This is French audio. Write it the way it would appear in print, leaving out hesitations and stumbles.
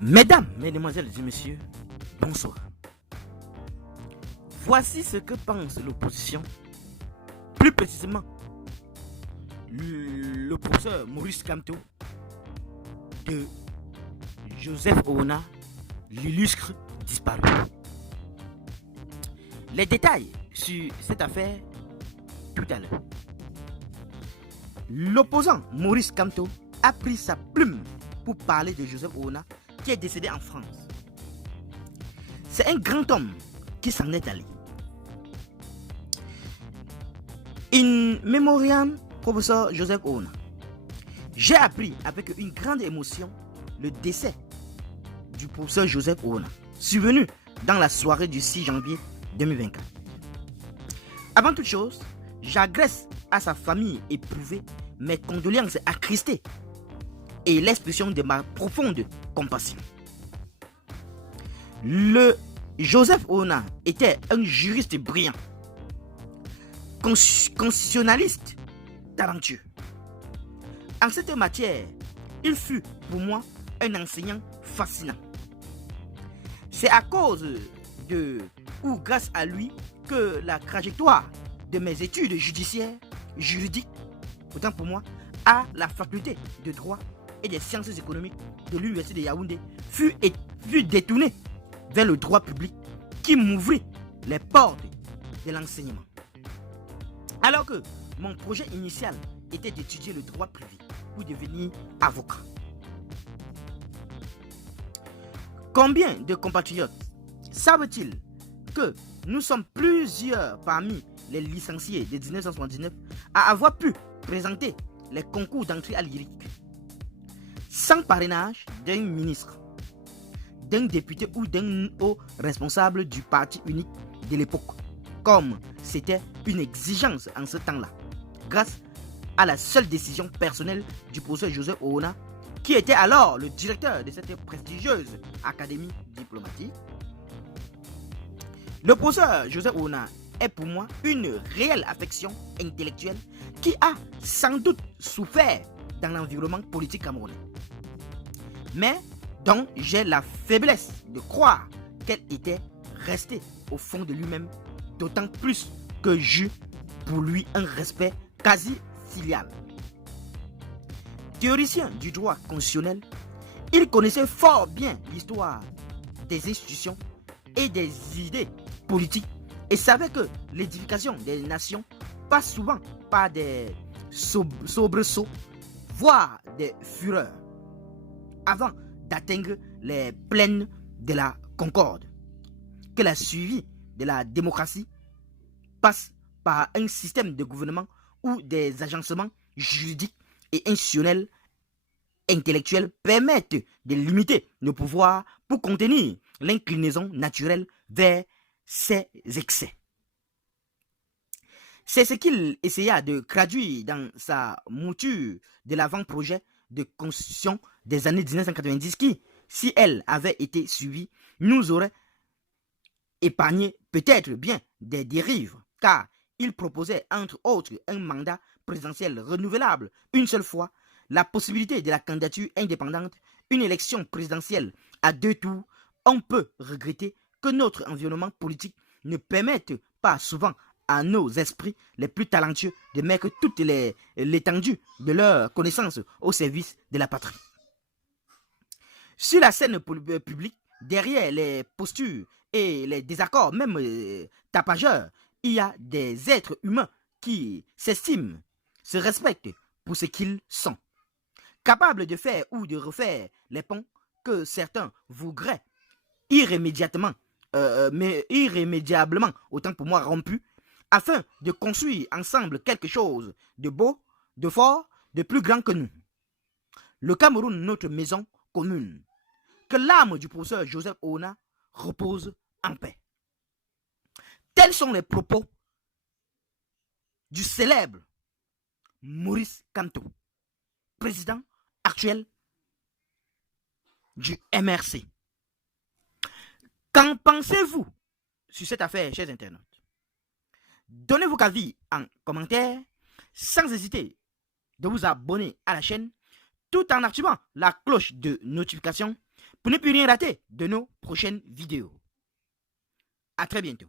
Mesdames, mesdemoiselles et messieurs, bonsoir. Voici ce que pense l'opposition, plus précisément le professeur Maurice Kamto de Joseph Oona, l'illustre disparu. Les détails sur cette affaire tout à l'heure. L'opposant Maurice Kamto a pris sa plume pour parler de Joseph Oona qui est décédé en France. C'est un grand homme qui s'en est allé. In memoriam professeur Joseph Oona. J'ai appris avec une grande émotion le décès du professeur Joseph Oona, survenu dans la soirée du 6 janvier 2024. Avant toute chose, j'adresse à sa famille éprouvée mes condoléances attristées et l'expression de ma profonde compassion. Le Joseph Oona était un juriste brillant, constitutionnaliste talentueux. En cette matière, il fut pour moi un enseignant fascinant. C'est à cause de ou grâce à lui que la trajectoire de mes études juridiques, autant pour moi, à la faculté de droit et des sciences économiques de l'université de Yaoundé fut détournée vers le droit public qui m'ouvrit les portes de l'enseignement. Alors que mon projet initial était d'étudier le droit privé pour devenir avocat. Combien de compatriotes savent-ils que nous sommes plusieurs parmi les licenciés de 1979 à avoir pu présenter les concours d'entrée à l'IRIC sans parrainage d'un ministre, d'un député ou d'un haut responsable du parti unique de l'époque, comme c'était une exigence en ce temps-là, grâce à la seule décision personnelle du professeur Joseph Oona, qui était alors le directeur de cette prestigieuse académie diplomatique. Le professeur Joseph Oona est pour moi une réelle affection intellectuelle qui a sans doute souffert dans l'environnement politique camerounais, mais dont j'ai la faiblesse de croire qu'elle était restée au fond de lui-même, d'autant plus que j'eus pour lui un respect quasi filial. Théoricien du droit constitutionnel, il connaissait fort bien l'histoire des institutions et des idées politiques et savait que l'édification des nations passe souvent par des soubresauts, voire des fureurs, avant d'atteindre les plaines de la concorde. Que la suivi de la démocratie passe par un système de gouvernement où des agencements juridiques et institutionnels intellectuels permettent de limiter le pouvoir pour contenir l'inclinaison naturelle vers ses excès. C'est ce qu'il essaya de traduire dans sa mouture de l'avant-projet de constitution des années 1990 qui, si elle avait été suivie, nous aurait épargné peut-être bien des dérives, car il proposait entre autres un mandat présidentiel renouvelable une seule fois, la possibilité de la candidature indépendante, une élection présidentielle à 2 tours. On peut regretter que notre environnement politique ne permette pas souvent à nos esprits les plus talentueux de mettre toute l'étendue de leurs connaissances au service de la patrie. Sur la scène publique, derrière les postures et les désaccords, même tapageurs, il y a des êtres humains qui s'estiment, se respectent pour ce qu'ils sont, capables de faire ou de refaire les ponts que certains voudraient irrémédiablement, autant pour moi rompus, afin de construire ensemble quelque chose de beau, de fort, de plus grand que nous. Le Cameroun, notre maison commune. Que l'âme du professeur Joseph Oona repose en paix. Tels sont les propos du célèbre Maurice Kamto, président actuel du MRC. Qu'en pensez-vous sur cette affaire, chers internautes? Donnez vos avis en commentaire, sans hésiter de vous abonner à la chaîne, tout en activant la cloche de notification pour ne plus rien rater de nos prochaines vidéos. À très bientôt.